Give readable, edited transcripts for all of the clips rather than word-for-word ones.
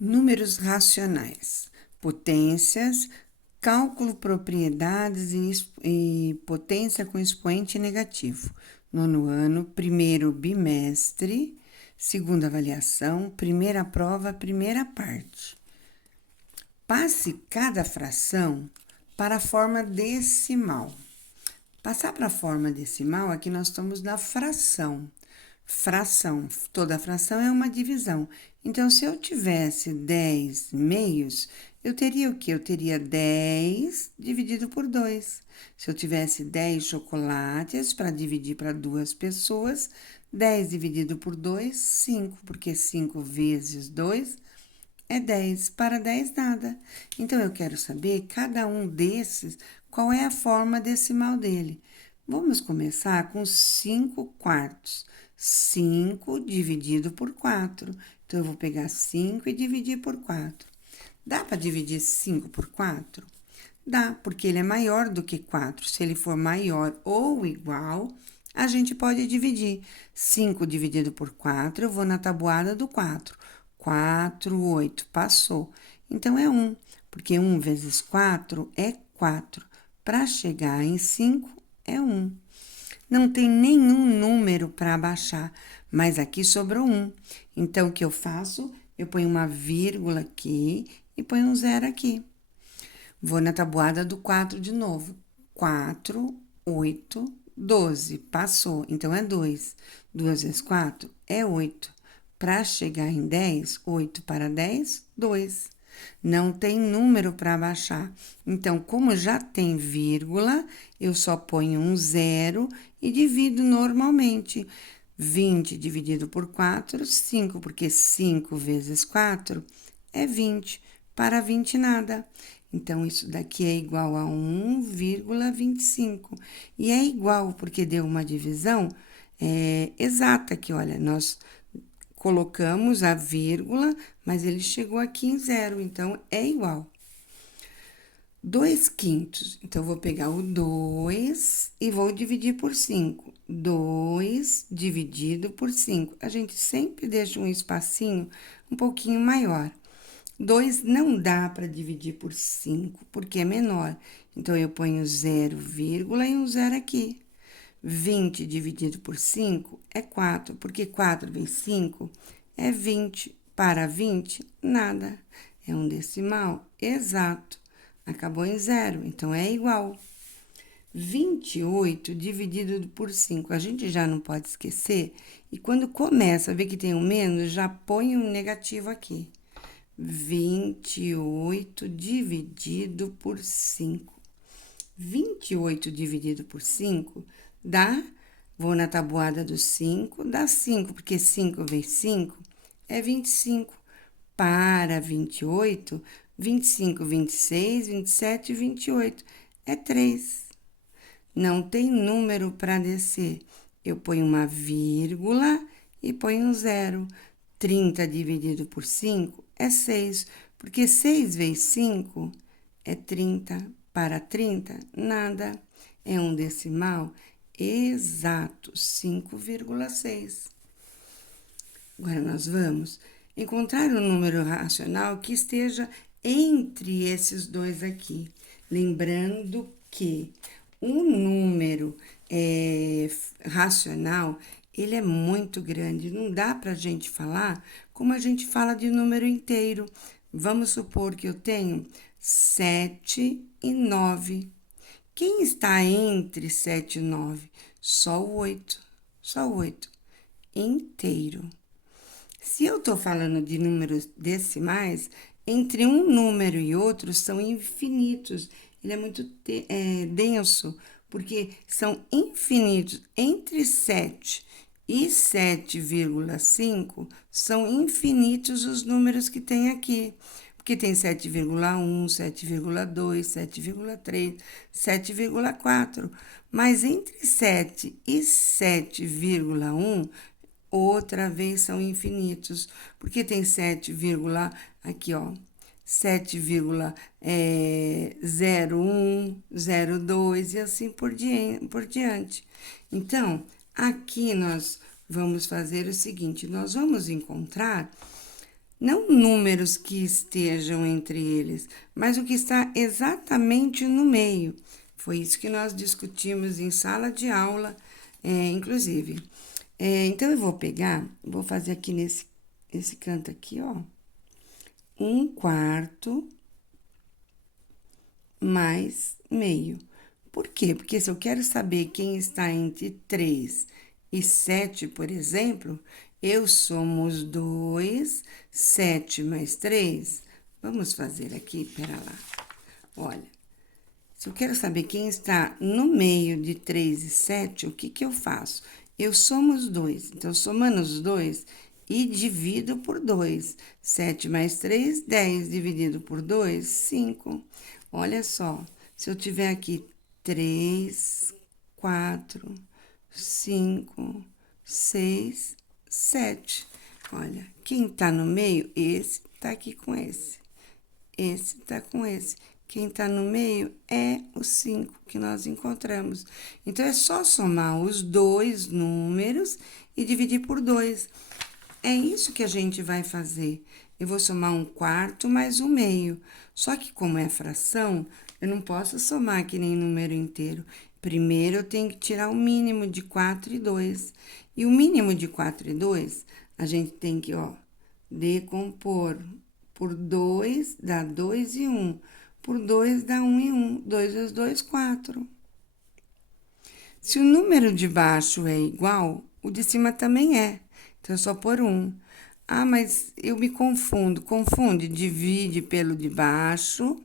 Números racionais, potências, cálculo propriedades e potência com expoente negativo. Nono ano, primeiro bimestre, segunda avaliação, primeira prova, primeira parte. Passe cada fração para a forma decimal. Passar para a forma decimal, aqui nós estamos na fração. Fração, toda fração é uma divisão. Então, se eu tivesse 10 meios, eu teria o quê? Eu teria 10 dividido por 2. Se eu tivesse 10 chocolates para dividir para duas pessoas, 10 dividido por 2, 5, porque 5 vezes 2 é 10. Para 10, nada. Então, eu quero saber cada um desses, qual é a forma decimal dele. Vamos começar com 5 quartos. 5 dividido por 4. Então, eu vou pegar 5 e dividir por 4. Dá para dividir 5 por 4? Dá, porque ele é maior do que 4. Se ele for maior ou igual, a gente pode dividir. 5 dividido por 4, eu vou na tabuada do 4. 4, 8, passou. Então, é 1, porque 1 vezes 4 é 4. Para chegar em 5, é 1. Não tem nenhum número para abaixar, mas aqui sobrou 1. Então, o que eu faço? Eu ponho uma vírgula aqui e ponho um zero aqui. Vou na tabuada do 4 de novo. 4, 8, 12. Passou, então é 2. 2 vezes 4 é 8. Para chegar em 10, 8 para 10, 2. Não tem número para abaixar. Então, como já tem vírgula, eu só ponho um zero e divido normalmente. 20 dividido por 4, 5, porque 5 vezes 4 é 20. Para 20, nada. Então, isso daqui é igual a 1,25. E é igual, porque deu uma divisão exata aqui, olha, nós colocamos a vírgula, mas ele chegou aqui em zero, então é igual. 2 quintos, então, eu vou pegar o 2 e vou dividir por 5. 2 dividido por 5. A gente sempre deixa um espacinho um pouquinho maior. 2 não dá para dividir por 5, porque é menor. Então, eu ponho 0, vírgula e um zero aqui. 20 dividido por 5 é 4, porque 4 vezes 5 é 20. Para 20, nada. É um decimal exato. Acabou em zero, então é igual. 28 dividido por 5, a gente já não pode esquecer. E quando começa a ver que tem um menos, já põe um negativo aqui. 28 dividido por 5. 28 dividido por 5 dá, vou na tabuada do 5, dá 5, porque 5 vezes 5 é 25. Para 28, 25, 26, 27 e 28 é 3. Não tem número para descer. Eu ponho uma vírgula e ponho um zero. 30 dividido por 5 é 6, porque 6 vezes 5 é 30. Para 30, nada. É um decimal exato, 5,6. Agora, nós vamos encontrar um número racional que esteja entre esses dois aqui. Lembrando que o número racional, ele é muito grande. Não dá para a gente falar como a gente fala de número inteiro. Vamos supor que eu tenho 7 e 9. Quem está entre 7 e 9? Só o 8. Só o 8. Inteiro. Se eu estou falando de números decimais, entre um número e outro são infinitos. Ele é muito denso, porque são infinitos. Entre 7 e 7,5 são infinitos os números que tem aqui. Porque tem 7,1, 7,2, 7,3, 7,4. Mas entre 7 e 7,1 outra vez são infinitos, porque tem 7, aqui ó, 7,01, 02 e assim por diante. Então, aqui nós vamos fazer o seguinte, nós vamos encontrar Não números que estejam entre eles, mas o que está exatamente no meio. Foi isso que nós discutimos em sala de aula, inclusive. Então, eu vou pegar, vou fazer aqui nesse canto aqui, ó, 1/4 mais meio. Por quê? Porque se eu quero saber quem está entre 3 e 7, por exemplo, eu somo os 2, 7 mais 3. Vamos fazer aqui, pera lá. Olha, se eu quero saber quem está no meio de 3 e 7, o que eu faço? Eu somo os 2. Então, somando os 2 e divido por 2. 7 mais 3, 10. Dividido por 2, 5. Olha só, se eu tiver aqui 3, 4, 5, 6, 7. Olha, quem está no meio, esse está aqui com esse. Esse tá com esse. Quem tá no meio é o 5 que nós encontramos. Então, é só somar os dois números e dividir por 2. É isso que a gente vai fazer. Eu vou somar 1/4 mais 1/2. Só que, como é fração, eu não posso somar que nem número inteiro. Primeiro, eu tenho que tirar o mínimo de 4 e 2. E o mínimo de 4 e 2, a gente tem que, ó, decompor. Por 2 dá 2 e 1. Por 2 dá 1 e 1. 2 vezes 2, 4. Se o número de baixo é igual, o de cima também é. Então, é só por 1. Ah, mas eu me confundo. Confunde, divide pelo de baixo,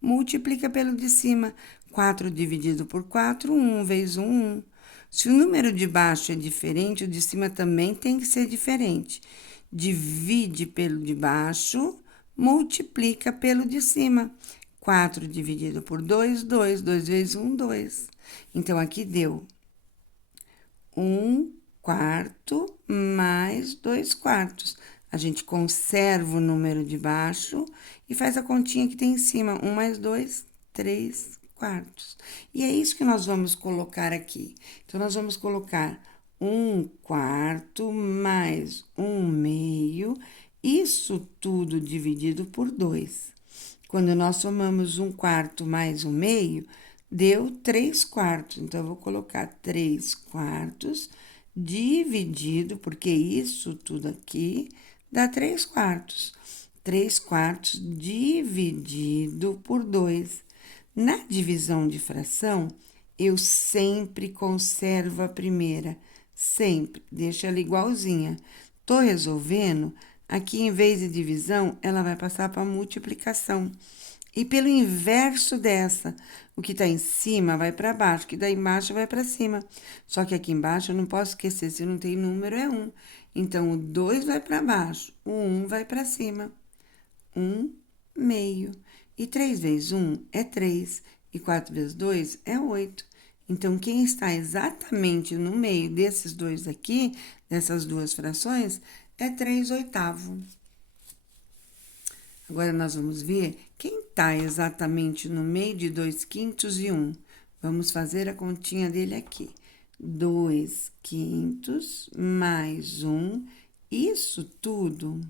multiplica pelo de cima. 4 dividido por 4, 1 vezes 1, 1. Se o número de baixo é diferente, o de cima também tem que ser diferente. Divide pelo de baixo, multiplica pelo de cima. 4 dividido por 2, 2. 2 vezes 1, 2. Então, aqui deu 1/4 mais 2/4. A gente conserva o número de baixo e faz a continha que tem em cima. 1 mais 2, 3/4. E é isso que nós vamos colocar aqui. Então, nós vamos colocar 1/4 mais 1/2, isso tudo dividido por 2. Quando nós somamos 1/4 mais 1/2, deu 3/4. Então, eu vou colocar 3/4 dividido, porque isso tudo aqui dá 3/4. 3/4 dividido por 2. Na divisão de fração, eu sempre conservo a primeira. Sempre. Deixa ela igualzinha. Tô resolvendo, aqui em vez de divisão, ela vai passar para multiplicação. E pelo inverso dessa, o que está em cima vai para baixo, o que está embaixo vai para cima. Só que aqui embaixo eu não posso esquecer, se não tem número, é 1. Então, o 2 vai para baixo, o 1 vai para cima. 1/2. E 3 vezes 1 é 3. E 4 vezes 2 é 8. Então, quem está exatamente no meio desses dois aqui, dessas duas frações, é 3/8. Agora, nós vamos ver quem está exatamente no meio de 2/5 e 1. Vamos fazer a continha dele aqui. 2/5 mais 1, isso tudo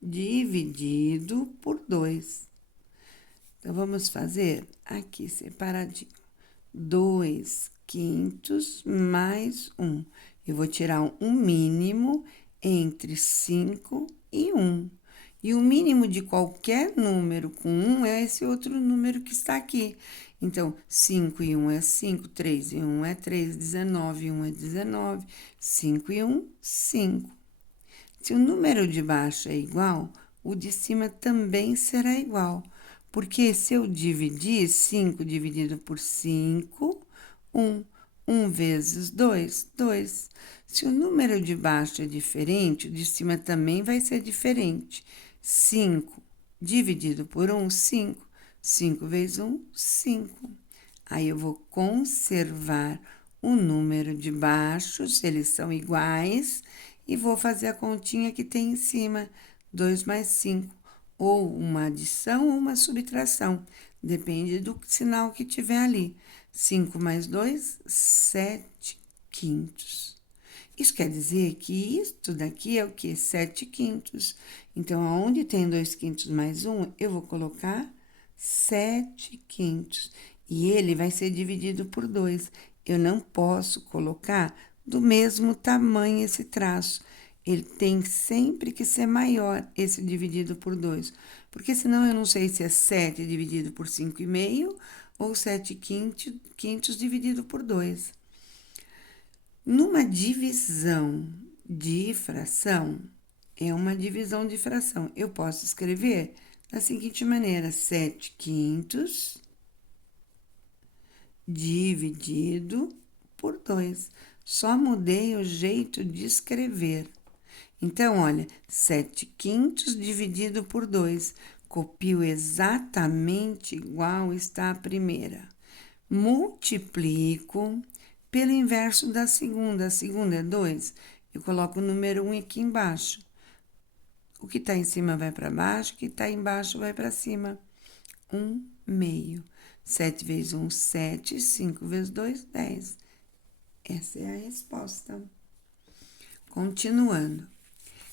dividido por 2. Então, vamos fazer aqui separadinho. 2/5 mais 1. Eu vou tirar um mínimo entre 5 e 1. E o mínimo de qualquer número com 1 é esse outro número que está aqui. Então, 5 e 1 é 5, 3 e 1 é 3, 19 e 1 é 19, 5 e 1, 5. Se o número de baixo é igual, o de cima também será igual. Porque se eu dividir 5 dividido por 5, 1. 1 vezes 2, 2. Se o número de baixo é diferente, o de cima também vai ser diferente. 5 dividido por 1, 5. 5 vezes 1, 5. Aí, eu vou conservar o número de baixo, se eles são iguais, e vou fazer a continha que tem em cima, 2 mais 5. Ou uma adição ou uma subtração, depende do sinal que tiver ali. 5 mais 2, 7/5. Isso quer dizer que isto daqui é o quê? 7 quintos. Então, aonde tem 2 quintos mais 1, eu vou colocar 7 quintos. E ele vai ser dividido por 2. Eu não posso colocar do mesmo tamanho esse traço. Ele tem sempre que ser maior, esse dividido por 2. Porque senão eu não sei se é 7 dividido por 5,5 ou 7 quintos dividido por 2. Numa divisão de fração, é uma divisão de fração. Eu posso escrever da seguinte maneira: 7 quintos dividido por 2. Só mudei o jeito de escrever. Então, olha, 7 quintos dividido por 2. Copio exatamente igual está a primeira. Multiplico pelo inverso da segunda. A segunda é 2. Eu coloco o número 1 aqui embaixo. O que está em cima vai para baixo, o que está embaixo vai para cima. 1 meio. 7 vezes 1, 7. 5 vezes 2, 10. Essa é a resposta. Continuando.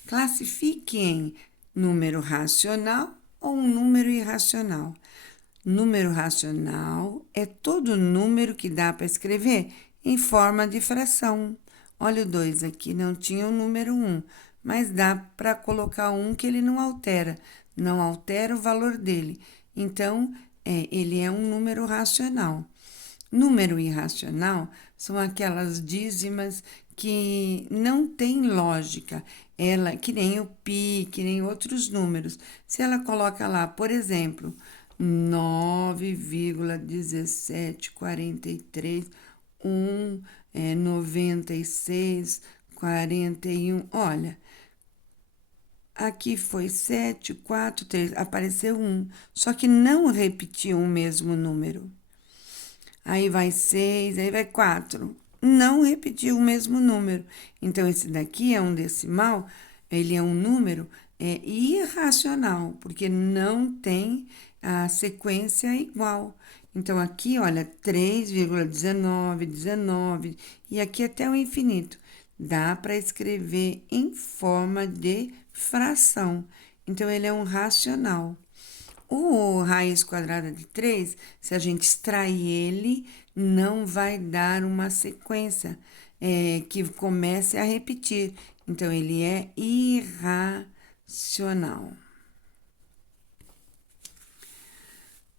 Classifique em número racional ou um número irracional. Número racional é todo número que dá para escrever em forma de fração. Olha o 2 aqui, não tinha o número 1, mas dá para colocar um que ele não altera o valor dele. Então, ele é um número racional. Número irracional são aquelas dízimas que não têm lógica. Ela, que nem o pi, que nem outros números. Se ela coloca lá, por exemplo, 9,1743, 96, 41. Olha, aqui foi 7, 4, 3, apareceu 1, só que não repetiu o mesmo número. Aí vai 6, aí vai 4. Não repetiu o mesmo número. Então, esse daqui é um decimal, ele é um número irracional, porque não tem a sequência igual. Então, aqui, olha, 3,19, 19, e aqui até o infinito. Dá para escrever em forma de fração. Então, ele é um racional. O raiz quadrada de 3, se a gente extrair ele, não vai dar uma sequência que comece a repetir. Então, ele é irracional.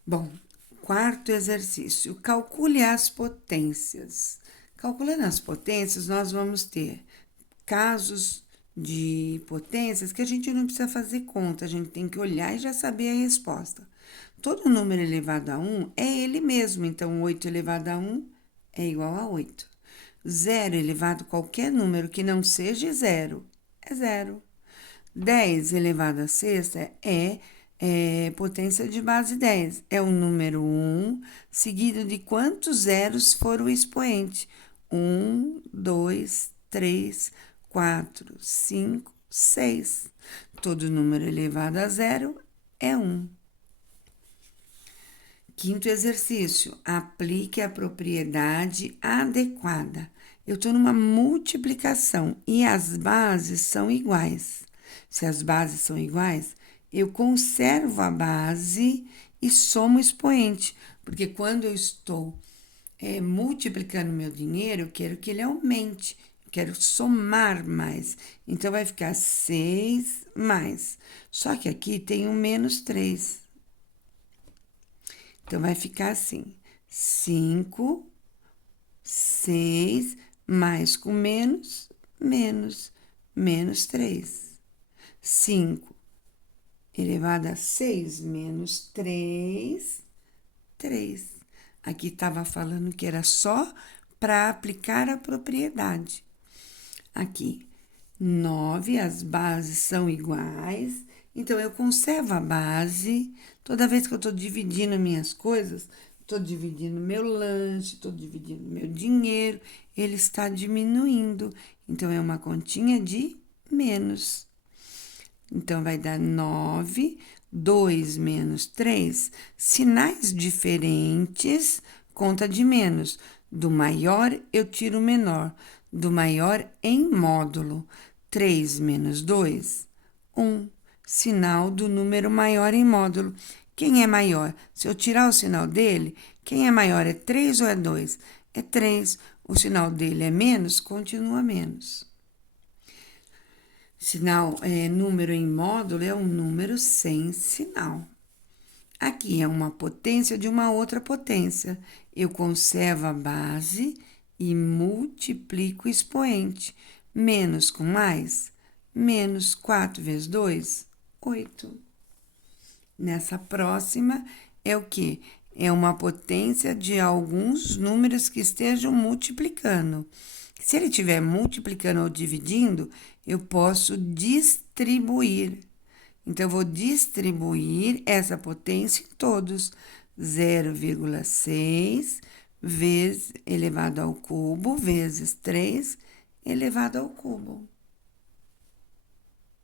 Bom, quarto exercício. Calcule as potências. Calculando as potências, nós vamos ter casos de potências que a gente não precisa fazer conta, a gente tem que olhar e já saber a resposta. Todo número elevado a 1 é ele mesmo, então 8 elevado a 1 é igual a 8. 0 elevado a qualquer número que não seja 0 é 0. 10 elevado a sexta é potência de base 10. É o número 1, seguido de quantos zeros for o expoente. 1, 2, 3, 4, 5, 6. Todo número elevado a 0 é 1. Quinto exercício, aplique a propriedade adequada. Eu estou numa multiplicação e as bases são iguais. Se as bases são iguais, eu conservo a base e somo o expoente, porque quando eu estou multiplicando meu dinheiro, eu quero que ele aumente, eu quero somar mais. Então, vai ficar 6 mais. Só que aqui tem um menos 3. Então, vai ficar assim: 5, 6, mais com menos, menos 3. 5 elevado a 6 menos 3, 3. Aqui estava falando que era só para aplicar a propriedade. Aqui, 9, as bases são iguais, então eu conservo a base. Toda vez que eu estou dividindo minhas coisas, estou dividindo meu lanche, estou dividindo meu dinheiro, ele está diminuindo. Então, é uma continha de menos. Então, vai dar 9, 2 menos 3. Sinais diferentes, conta de menos. Do maior, eu tiro o menor. do maior em módulo. 3 menos 2, 1. Sinal do número maior em módulo. Quem é maior? Se eu tirar o sinal dele, quem é maior é 3 ou é 2? É 3. O sinal dele é menos, continua menos. Número em módulo é um número sem sinal. Aqui é uma potência de uma outra potência. Eu conservo a base e multiplico o expoente. Menos com mais, menos 4 vezes 2, 8. Nessa próxima é o quê? É uma potência de alguns números que estejam multiplicando. Se ele estiver multiplicando ou dividindo, eu posso distribuir. Então, eu vou distribuir essa potência em todos. 0,6 vezes elevado ao cubo vezes 3 elevado ao cubo.